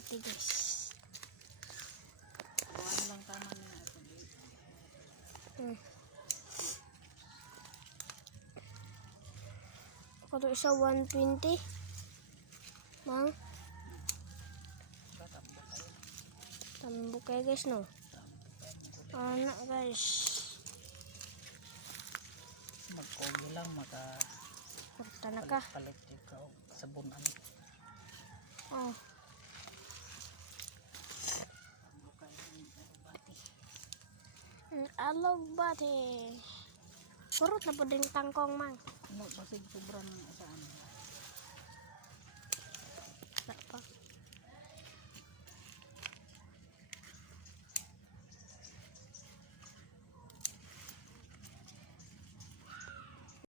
bati guys. Kuhaan lang tama niya. Ako isa 120. Mang. Tambok kayo guys no. Anak guys. Magkogi lang Kurta na ka. palit ikaw sabunan. Oh. Alog bati. Kurot na po din tangkong mang. Ano basig sobrang saan.